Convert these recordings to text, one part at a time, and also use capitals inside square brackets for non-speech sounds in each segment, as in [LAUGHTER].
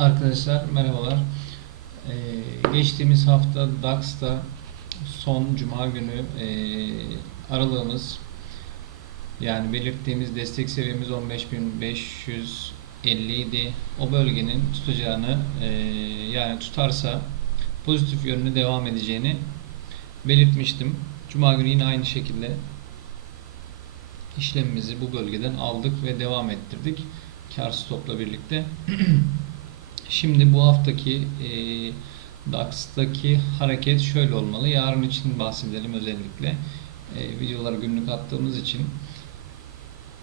Arkadaşlar merhabalar. Ee, geçtiğimiz hafta DAX'ta son cuma günü e, aralığımız yani belirttiğimiz destek seviyemiz 15.550 idi. O bölgenin tutacağını e, yani tutarsa pozitif yönünü devam edeceğini belirtmiştim. Cuma günü yine aynı şekilde işlemimizi bu bölgeden aldık ve devam ettirdik. Kar stopla birlikte. [CLEARS THROAT] Şimdi bu haftaki e, DAX'taki hareket şöyle olmalı. Yarın için bahsedelim özellikle. E, videoları günlük attığımız için.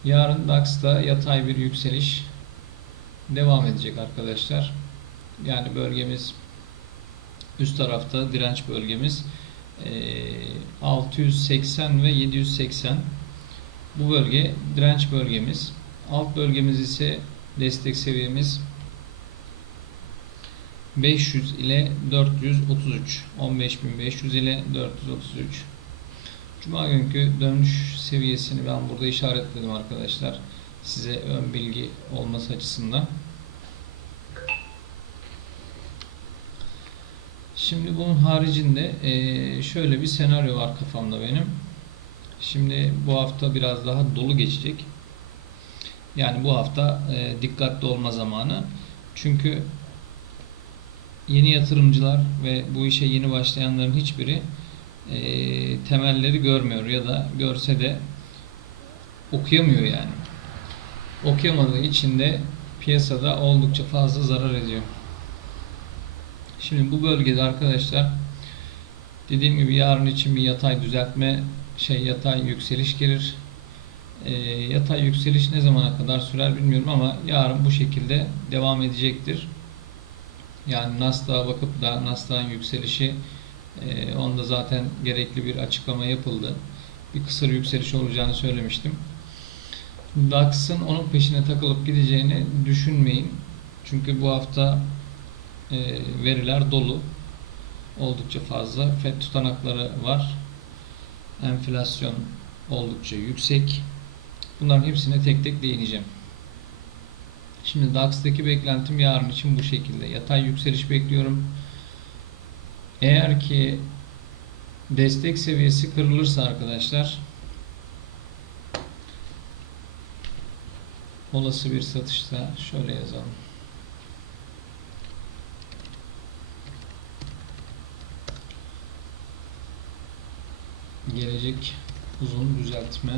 Yarın DAX'ta yatay bir yükseliş devam edecek arkadaşlar. Yani bölgemiz üst tarafta direnç bölgemiz e, 680 ve 780 bu bölge direnç bölgemiz. Alt bölgemiz ise destek seviyemiz 500 ile 433 15500 ile 433 Cuma günkü dönüş seviyesini ben burada işaretledim arkadaşlar. Size ön bilgi olması açısından. Şimdi bunun haricinde eee, şöyle bir senaryo var kafamda benim. Şimdi bu hafta biraz daha dolu geçecek. Yani bu hafta eee, dikkatli olma zamanı. Çünkü yeni yatırımcılar ve bu işe yeni başlayanların hiçbiri e, temelleri görmüyor ya da görse de okuyamıyor yani. Okuyamadığı için de piyasada oldukça fazla zarar ediyor. Şimdi bu bölgede arkadaşlar dediğim gibi yarın için bir yatay düzeltme şey yatay yükseliş gelir. E, yatay yükseliş ne zamana kadar sürer bilmiyorum ama yarın bu şekilde devam edecektir. Yani Nasdaq'a bakıp da Nasdaq'ın yükselişi e, onda zaten gerekli bir açıklama yapıldı. Bir kısır yükseliş olacağını söylemiştim. DAX'ın onun peşine takılıp gideceğini düşünmeyin. Çünkü bu hafta e, veriler dolu. Oldukça fazla. FED tutanakları var. Enflasyon oldukça yüksek. Bunların hepsine tek tek değineceğim. Şimdi DAX'taki beklentim yarın için bu şekilde. Yatay yükseliş bekliyorum. Eğer ki destek seviyesi kırılırsa arkadaşlar olası bir satışta şöyle yazalım. Gelecek uzun düzeltme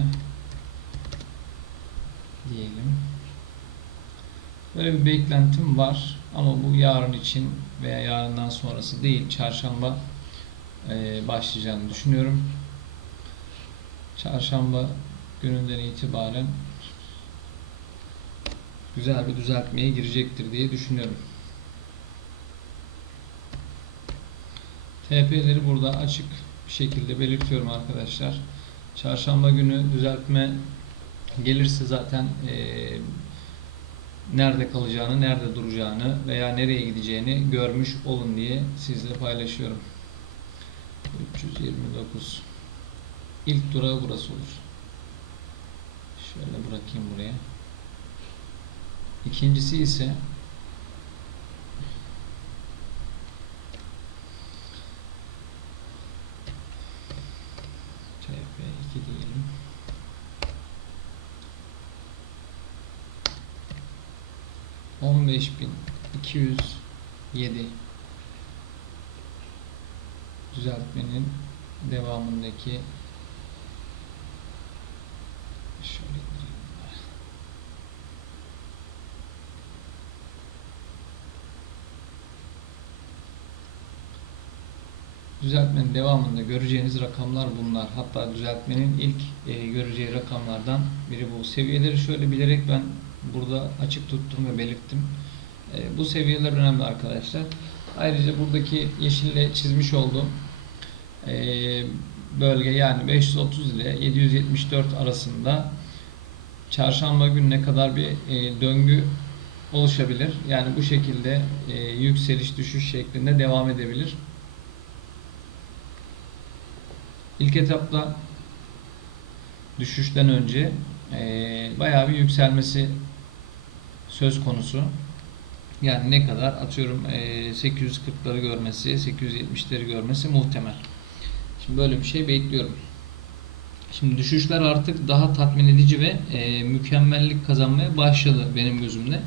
diyelim. Böyle bir beklentim var ama bu yarın için veya yarından sonrası değil, çarşamba e, başlayacağını düşünüyorum. Çarşamba gününden itibaren güzel bir düzeltmeye girecektir diye düşünüyorum. TP'leri burada açık bir şekilde belirtiyorum arkadaşlar. Çarşamba günü düzeltme gelirse zaten eee nerede kalacağını, nerede duracağını veya nereye gideceğini görmüş olun diye sizle paylaşıyorum. 329 İlk durağı burası olur. Şöyle bırakayım buraya. İkincisi ise 207 düzeltmenin devamındaki şöyle Düzeltmenin devamında göreceğiniz rakamlar bunlar. Hatta düzeltmenin ilk e, göreceği rakamlardan biri bu. Seviyeleri şöyle bilerek ben burada açık tuttum ve belirttim. E, bu seviyeler önemli arkadaşlar. Ayrıca buradaki yeşille çizmiş olduğum e, bölge yani 530 ile 774 arasında çarşamba gününe kadar bir e, döngü oluşabilir. Yani bu şekilde e, yükseliş düşüş şeklinde devam edebilir. İlk etapta düşüşten önce e, bayağı bir yükselmesi söz konusu. Yani ne kadar atıyorum eee, 840'ları görmesi, 870'leri görmesi muhtemel. Şimdi böyle bir şey bekliyorum. Şimdi düşüşler artık daha tatmin edici ve mükemmellik kazanmaya başladı benim gözümde.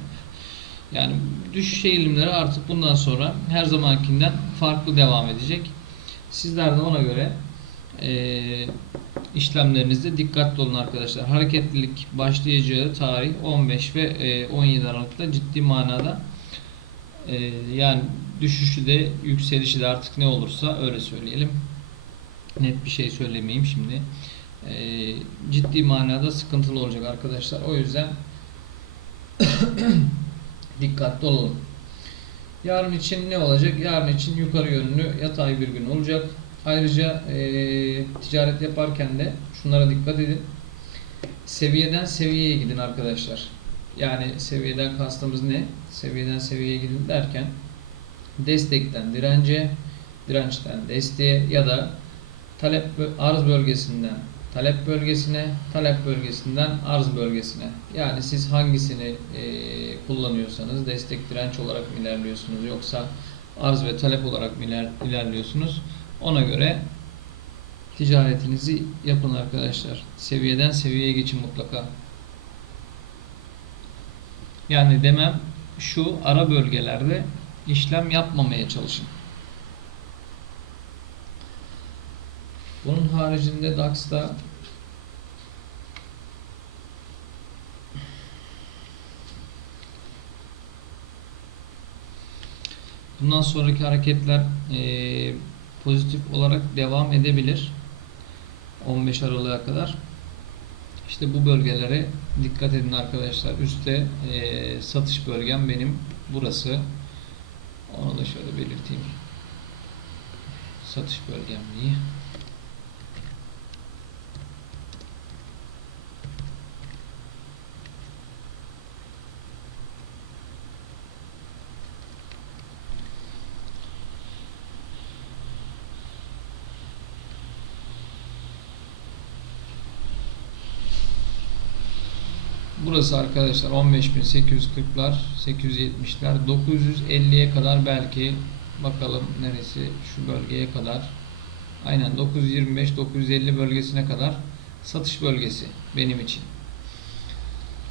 Yani düşüş eğilimleri artık bundan sonra her zamankinden farklı devam edecek. Sizler de ona göre eee, işlemlerinizde dikkatli olun arkadaşlar. Hareketlilik başlayacağı tarih 15 ve eee, 17 Aralık'ta ciddi manada eee, yani düşüşü de yükselişi de artık ne olursa öyle söyleyelim. Net bir şey söylemeyeyim şimdi. Eee, ciddi manada sıkıntılı olacak arkadaşlar. O yüzden [COUGHS] dikkatli olalım. Yarın için ne olacak? Yarın için yukarı yönlü yatay bir gün olacak. Ayrıca eee, ticaret yaparken de şunlara dikkat edin. Seviyeden seviyeye gidin arkadaşlar. Yani seviyeden kastımız ne? Seviyeden seviyeye gidin derken destekten dirence, dirençten desteğe ya da talep arz bölgesinden talep bölgesine, talep bölgesinden arz bölgesine. Yani siz hangisini e, kullanıyorsanız destek direnç olarak mı ilerliyorsunuz yoksa arz ve talep olarak mı iler- ilerliyorsunuz? Ona göre ticaretinizi yapın arkadaşlar. Seviyeden seviyeye geçin mutlaka. Yani demem şu ara bölgelerde işlem yapmamaya çalışın. Bunun haricinde DAX'ta bundan sonraki hareketler eee, pozitif olarak devam edebilir. 15 Aralık'a kadar. İşte bu bölgelere dikkat edin arkadaşlar. Üste eee, satış bölgem benim burası. Onu da şöyle belirteyim. Satış bölgem diye. Burası arkadaşlar 15.840'lar, 870'ler, 950'ye kadar belki bakalım neresi şu bölgeye kadar. Aynen 925-950 bölgesine kadar satış bölgesi benim için.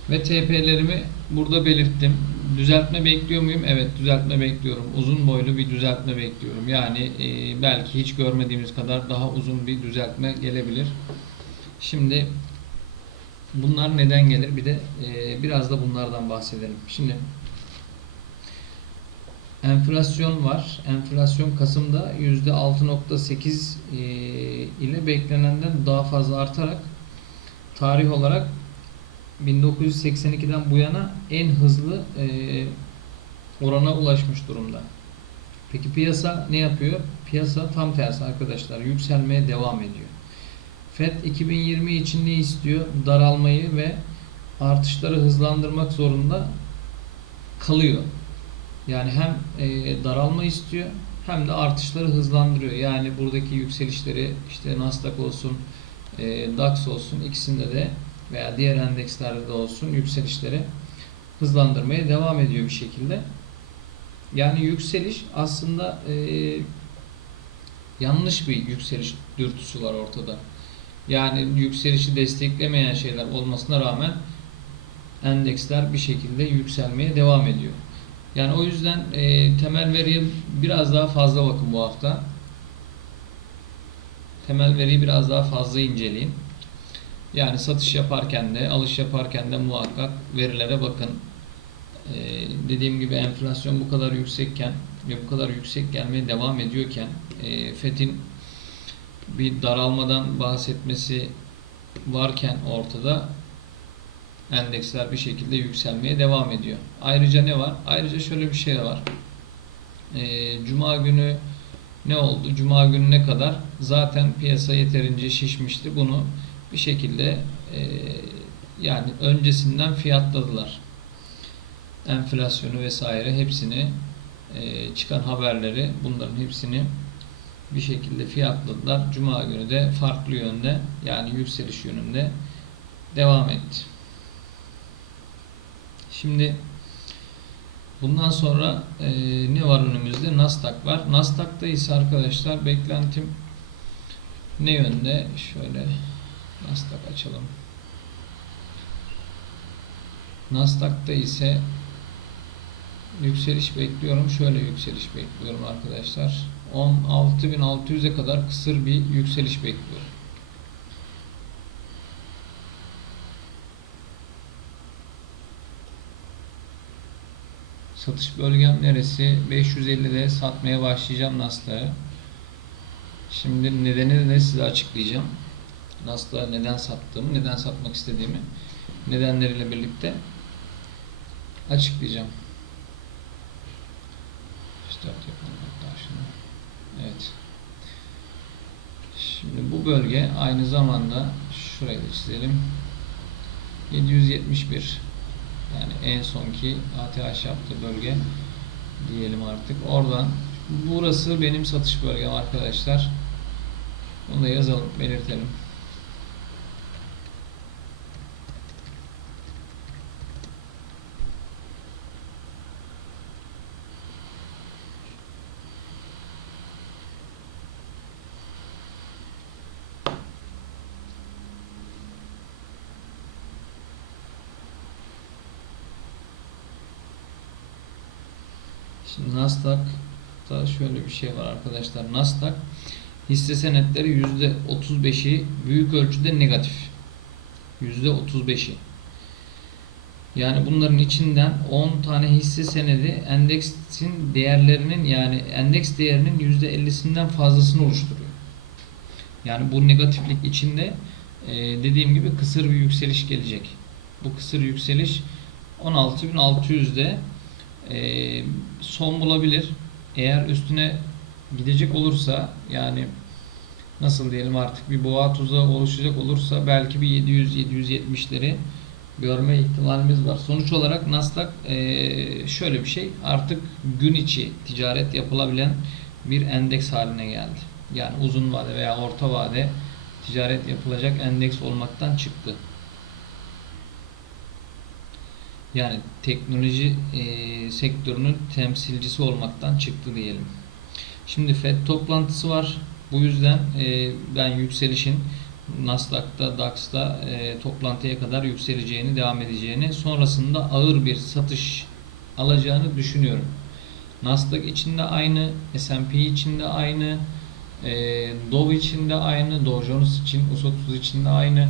Ve TP'lerimi burada belirttim. Düzeltme bekliyor muyum? Evet düzeltme bekliyorum. Uzun boylu bir düzeltme bekliyorum. Yani e, belki hiç görmediğimiz kadar daha uzun bir düzeltme gelebilir. Şimdi Bunlar neden gelir? Bir de e, biraz da bunlardan bahsedelim. Şimdi enflasyon var. Enflasyon Kasım'da %6.8 e, ile beklenenden daha fazla artarak tarih olarak 1982'den bu yana en hızlı e, orana ulaşmış durumda. Peki piyasa ne yapıyor? Piyasa tam tersi arkadaşlar yükselmeye devam ediyor. FED 2020 için ne istiyor? Daralmayı ve artışları hızlandırmak zorunda kalıyor. Yani hem e, daralma istiyor hem de artışları hızlandırıyor. Yani buradaki yükselişleri işte Nasdaq olsun, e, DAX olsun ikisinde de veya diğer endekslerde de olsun yükselişleri hızlandırmaya devam ediyor bir şekilde. Yani yükseliş aslında e, yanlış bir yükseliş dürtüsü var ortada. Yani yükselişi desteklemeyen şeyler olmasına rağmen endeksler bir şekilde yükselmeye devam ediyor. Yani o yüzden e, temel veriye biraz daha fazla bakın bu hafta. Temel veriyi biraz daha fazla inceleyin. Yani satış yaparken de, alış yaparken de muhakkak verilere bakın. E, dediğim gibi enflasyon bu kadar yüksekken ve bu kadar yüksek gelmeye devam ediyorken e, FED'in bir daralmadan bahsetmesi varken ortada endeksler bir şekilde yükselmeye devam ediyor. Ayrıca ne var? Ayrıca şöyle bir şey var. Ee, Cuma günü ne oldu? Cuma günü ne kadar? Zaten piyasa yeterince şişmişti. Bunu bir şekilde e, yani öncesinden fiyatladılar. Enflasyonu vesaire hepsini e, çıkan haberleri bunların hepsini bir şekilde fiyatladılar. Cuma günü de farklı yönde yani yükseliş yönünde devam etti. Şimdi Bundan sonra e, ne var önümüzde? Nasdaq var. Nasdaq'ta ise arkadaşlar beklentim ne yönde? Şöyle Nasdaq açalım. Nasdaq'ta ise yükseliş bekliyorum. Şöyle yükseliş bekliyorum arkadaşlar. 16.600'e kadar kısır bir yükseliş bekliyorum. Satış bölgem neresi? 550'de satmaya başlayacağım Nasdaq'ı. Şimdi nedeni de size açıklayacağım. Nasdaq'ı neden sattığımı, neden satmak istediğimi nedenleriyle birlikte açıklayacağım. Start yapalım. Evet. Şimdi bu bölge aynı zamanda şurayı da çizelim. 771 yani en sonki ATH yaptığı bölge diyelim artık. Oradan burası benim satış bölgem arkadaşlar. Bunu da yazalım, belirtelim. Şimdi Nasdaq'ta şöyle bir şey var arkadaşlar. Nasdaq hisse senetleri %35'i büyük ölçüde negatif. %35'i. Yani bunların içinden 10 tane hisse senedi endeksin değerlerinin yani endeks değerinin %50'sinden fazlasını oluşturuyor. Yani bu negatiflik içinde e, dediğim gibi kısır bir yükseliş gelecek. Bu kısır yükseliş 16.600'de e, son bulabilir. Eğer üstüne gidecek olursa yani nasıl diyelim artık bir boğa tuzağı oluşacak olursa belki bir 700-770'leri görme ihtimalimiz var. Sonuç olarak Nasdaq e, şöyle bir şey artık gün içi ticaret yapılabilen bir endeks haline geldi. Yani uzun vade veya orta vade ticaret yapılacak endeks olmaktan çıktı. Yani teknoloji e, sektörünün temsilcisi olmaktan çıktı diyelim. Şimdi FED toplantısı var. Bu yüzden e, ben yükselişin Nasdaq'ta, DAX'ta e, toplantıya kadar yükseleceğini, devam edeceğini, sonrasında ağır bir satış alacağını düşünüyorum. Nasdaq içinde aynı, S&P içinde aynı, e, Dow içinde aynı, Dow Jones için, US 30 içinde aynı.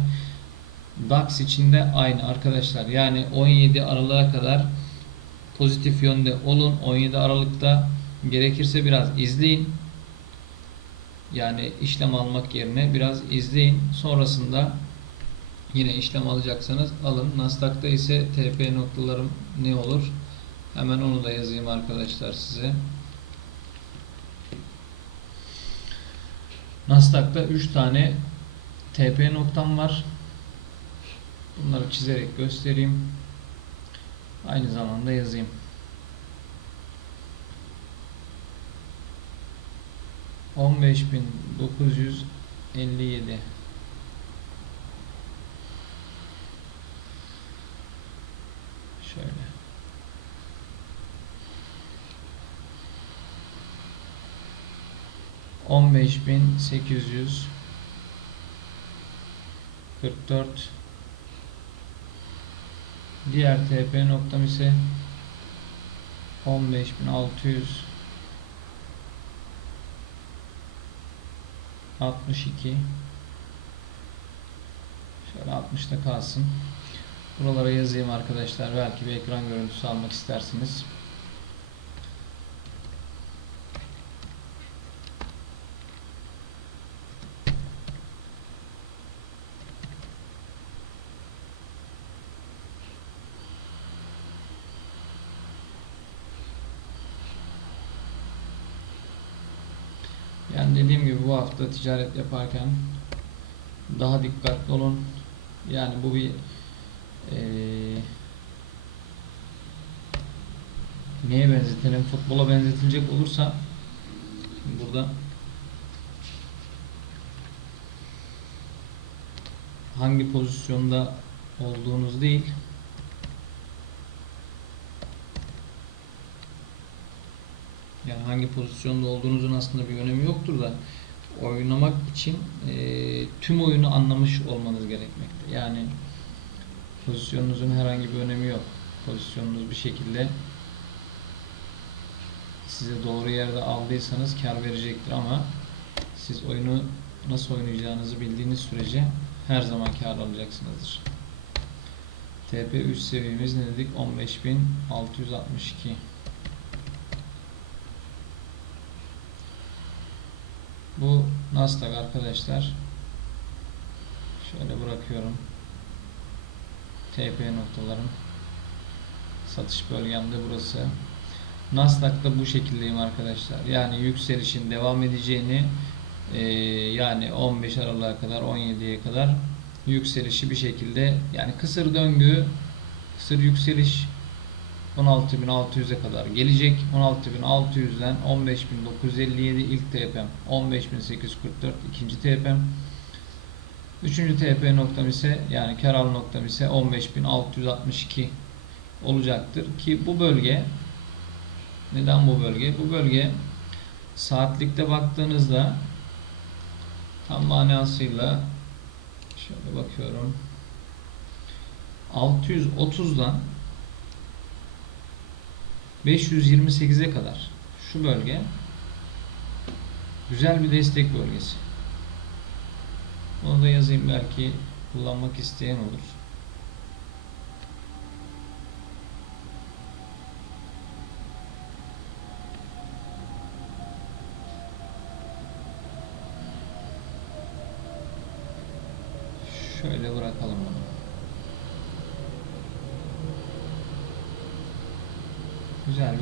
DAX içinde aynı arkadaşlar. Yani 17 Aralık'a kadar pozitif yönde olun. 17 Aralık'ta gerekirse biraz izleyin. Yani işlem almak yerine biraz izleyin. Sonrasında yine işlem alacaksanız alın. Nasdaq'ta ise TP noktalarım ne olur? Hemen onu da yazayım arkadaşlar size. Nasdaq'ta 3 tane TP noktam var. Bunları çizerek göstereyim. Aynı zamanda yazayım. On beş bin dokuz yüz elli yedi. Şöyle. On beş bin sekiz yüz kırk dört Diğer TP noktam ise 15600 62 Şöyle 60'ta kalsın. Buralara yazayım arkadaşlar. Belki bir ekran görüntüsü almak istersiniz. Yani dediğim gibi bu hafta ticaret yaparken daha dikkatli olun. Yani bu bir eee neye benzetelim? Futbola benzetilecek olursa burada hangi pozisyonda olduğunuz değil Yani hangi pozisyonda olduğunuzun aslında bir önemi yoktur da oynamak için e, tüm oyunu anlamış olmanız gerekmekte. Yani pozisyonunuzun herhangi bir önemi yok. Pozisyonunuz bir şekilde size doğru yerde aldıysanız kar verecektir ama siz oyunu nasıl oynayacağınızı bildiğiniz sürece her zaman kar alacaksınızdır. TP 3 seviyemiz ne dedik? 15662. Bu Nasdaq arkadaşlar. Şöyle bırakıyorum. TP noktalarım. Satış bölgemde burası. Nasdaq'ta bu şekildeyim arkadaşlar. Yani yükselişin devam edeceğini e, yani 15 Aralık'a kadar 17'ye kadar yükselişi bir şekilde yani kısır döngü kısır yükseliş 16.600'e kadar gelecek. 16.600'den 15.957 ilk TP'm, 15.844 ikinci TP'm. Üçüncü TP noktam ise yani kar al noktam ise 15.662 olacaktır ki bu bölge neden bu bölge? Bu bölge saatlikte baktığınızda tam manasıyla şöyle bakıyorum 630'dan 528'e kadar şu bölge güzel bir destek bölgesi. Onu da yazayım belki kullanmak isteyen olur.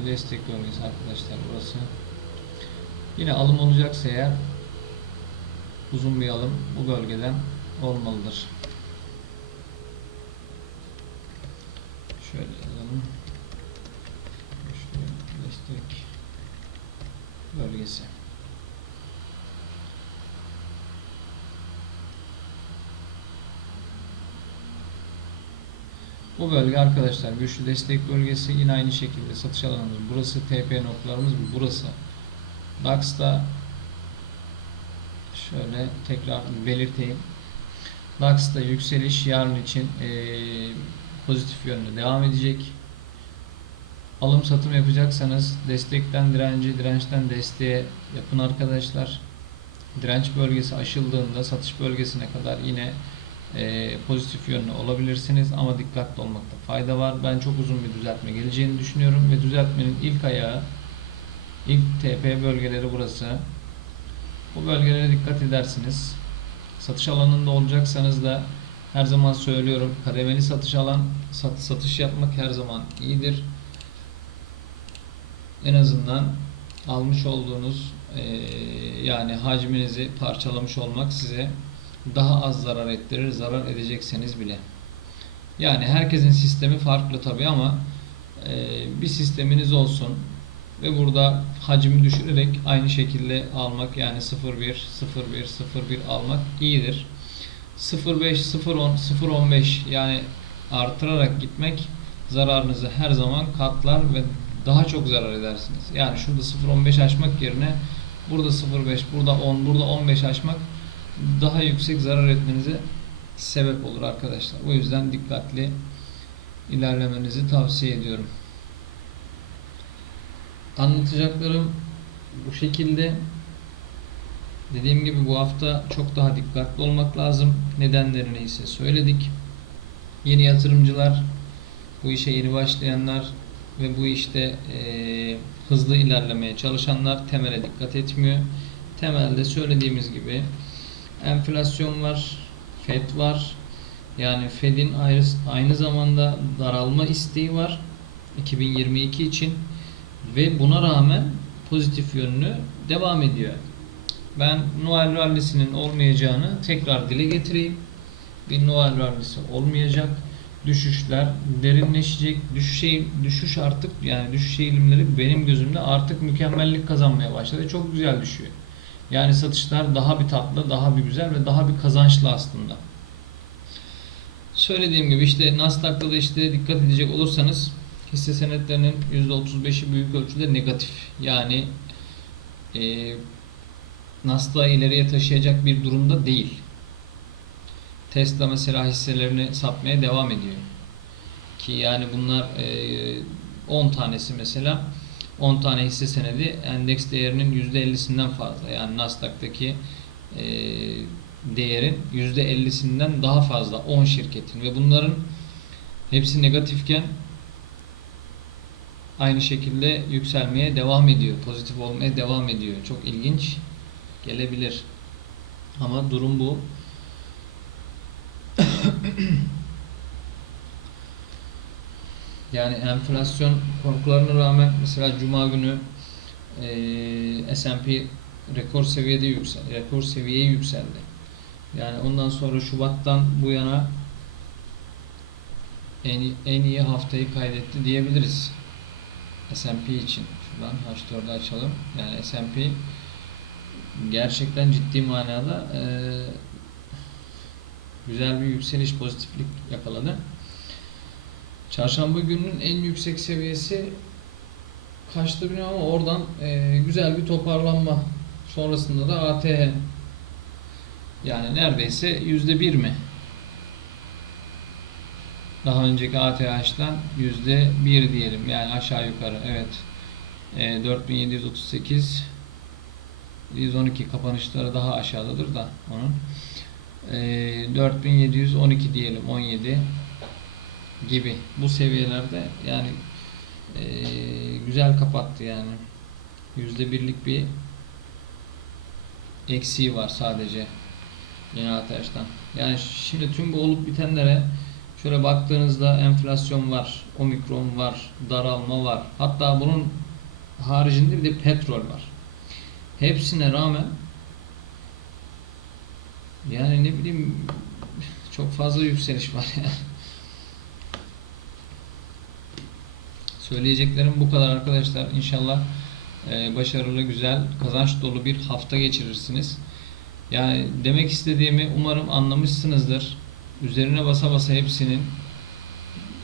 Bir destek arkadaşlar burası. Yine alım olacaksa eğer uzun bir alım bu bölgeden olmalıdır. Şöyle yazalım. Güçlü destek bölgesi. Bu bölge arkadaşlar güçlü destek bölgesi yine aynı şekilde satış alanımız burası TP noktalarımız burası. DAX'ta şöyle tekrar belirteyim. DAX'ta yükseliş yarın için eee, pozitif yönde devam edecek. Alım satım yapacaksanız destekten direnci, dirençten desteğe yapın arkadaşlar. Direnç bölgesi aşıldığında satış bölgesine kadar yine e, pozitif yönlü olabilirsiniz ama dikkatli olmakta fayda var. Ben çok uzun bir düzeltme geleceğini düşünüyorum ve düzeltmenin ilk ayağı ilk TP bölgeleri burası. Bu bölgelere dikkat edersiniz. Satış alanında olacaksanız da her zaman söylüyorum kademeli satış alan sat, satış yapmak her zaman iyidir. En azından almış olduğunuz e, yani hacminizi parçalamış olmak size daha az zarar ettirir, zarar edecekseniz bile. Yani herkesin sistemi farklı tabi ama e, bir sisteminiz olsun ve burada hacmi düşürerek aynı şekilde almak yani 0.1, 0.1, 0.1 almak iyidir. 0.5, 0.10, 0.15 yani artırarak gitmek zararınızı her zaman katlar ve daha çok zarar edersiniz. Yani şurada 0.15 açmak yerine burada 0.5, burada 10, burada 15 açmak daha yüksek zarar etmenize sebep olur arkadaşlar. O yüzden dikkatli ilerlemenizi tavsiye ediyorum. Anlatacaklarım bu şekilde. Dediğim gibi bu hafta çok daha dikkatli olmak lazım. Nedenlerini ise söyledik. Yeni yatırımcılar, bu işe yeni başlayanlar ve bu işte e, hızlı ilerlemeye çalışanlar temele dikkat etmiyor. Temelde söylediğimiz gibi enflasyon var, FED var. Yani Fed'in aynı zamanda daralma isteği var 2022 için ve buna rağmen pozitif yönlü devam ediyor. Ben Noel rallisinin olmayacağını tekrar dile getireyim. Bir Noel rallisi olmayacak. Düşüşler derinleşecek. Düşüş, düşüş artık yani düşüş eğilimleri benim gözümde artık mükemmellik kazanmaya başladı. Çok güzel düşüyor. Yani satışlar daha bir tatlı, daha bir güzel ve daha bir kazançlı aslında. Söylediğim gibi işte Nasdaq'ta da işte dikkat edecek olursanız hisse senetlerinin %35'i büyük ölçüde negatif. Yani e, Nasdaq'ı ileriye taşıyacak bir durumda değil. Tesla mesela hisselerini satmaya devam ediyor. Ki yani bunlar e, 10 tanesi mesela 10 tane hisse senedi endeks değerinin %50'sinden fazla. Yani Nasdaq'taki e, değerin %50'sinden daha fazla 10 şirketin ve bunların hepsi negatifken aynı şekilde yükselmeye devam ediyor. Pozitif olmaya devam ediyor. Çok ilginç gelebilir. Ama durum bu. [COUGHS] Yani enflasyon korkularına rağmen mesela Cuma günü eee S&P rekor seviyede yüksel, rekor seviyeye yükseldi. Yani ondan sonra Şubat'tan bu yana en, en iyi haftayı kaydetti diyebiliriz. S&P için. Şuradan H4'ü açalım. Yani S&P gerçekten ciddi manada eee, güzel bir yükseliş, pozitiflik yakaladı. Çarşamba gününün en yüksek seviyesi kaçtı bilmiyorum ama oradan eee, güzel bir toparlanma. Sonrasında da ATH yani neredeyse yüzde bir mi? Daha önceki ATH'dan yüzde bir diyelim. Yani aşağı yukarı. Evet. E, 4738 112 kapanışları daha aşağıdadır da onun. E, 4712 diyelim 17 gibi bu seviyelerde yani e, güzel kapattı yani. Yüzde birlik bir eksiği var sadece yeni ATH'dan. Yani şimdi tüm bu olup bitenlere şöyle baktığınızda enflasyon var, omikron var, daralma var. Hatta bunun haricinde bir de petrol var. Hepsine rağmen yani ne bileyim çok fazla yükseliş var [LAUGHS] yani. Söyleyeceklerim bu kadar arkadaşlar. İnşallah e, başarılı, güzel, kazanç dolu bir hafta geçirirsiniz. Yani demek istediğimi umarım anlamışsınızdır. Üzerine basa basa hepsinin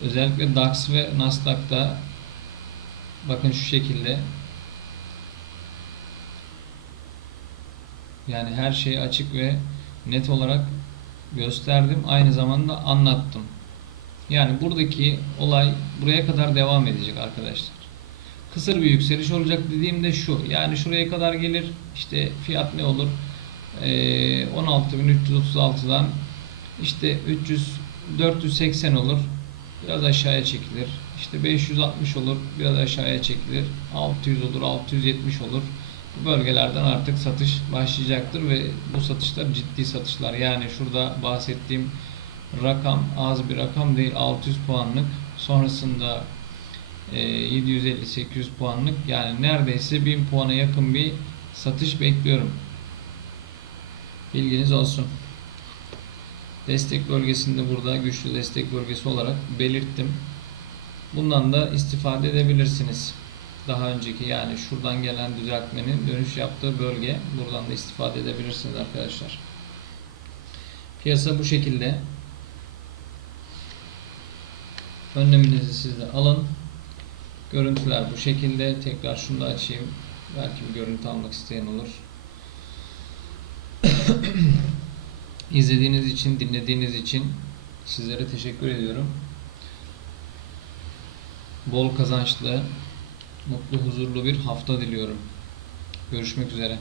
özellikle DAX ve Nasdaq'ta bakın şu şekilde yani her şeyi açık ve net olarak gösterdim. Aynı zamanda anlattım. Yani buradaki olay buraya kadar devam edecek arkadaşlar. Kısır bir yükseliş olacak dediğimde şu. Yani şuraya kadar gelir. İşte fiyat ne olur? Ee, 16.336'dan işte 300 480 olur. Biraz aşağıya çekilir. İşte 560 olur. Biraz aşağıya çekilir. 600 olur. 670 olur. Bu bölgelerden artık satış başlayacaktır ve bu satışlar ciddi satışlar. Yani şurada bahsettiğim rakam az bir rakam değil 600 puanlık. Sonrasında e, 750-800 puanlık yani neredeyse 1000 puana yakın bir satış bekliyorum. Bilginiz olsun. Destek bölgesinde burada güçlü destek bölgesi olarak belirttim. Bundan da istifade edebilirsiniz. Daha önceki yani şuradan gelen düzeltmenin dönüş yaptığı bölge. Buradan da istifade edebilirsiniz arkadaşlar. Piyasa bu şekilde. Önleminizi siz de alın. Görüntüler bu şekilde. Tekrar şunu da açayım. Belki bir görüntü almak isteyen olur. [COUGHS] İzlediğiniz için, dinlediğiniz için sizlere teşekkür ediyorum. Bol kazançlı, mutlu, huzurlu bir hafta diliyorum. Görüşmek üzere.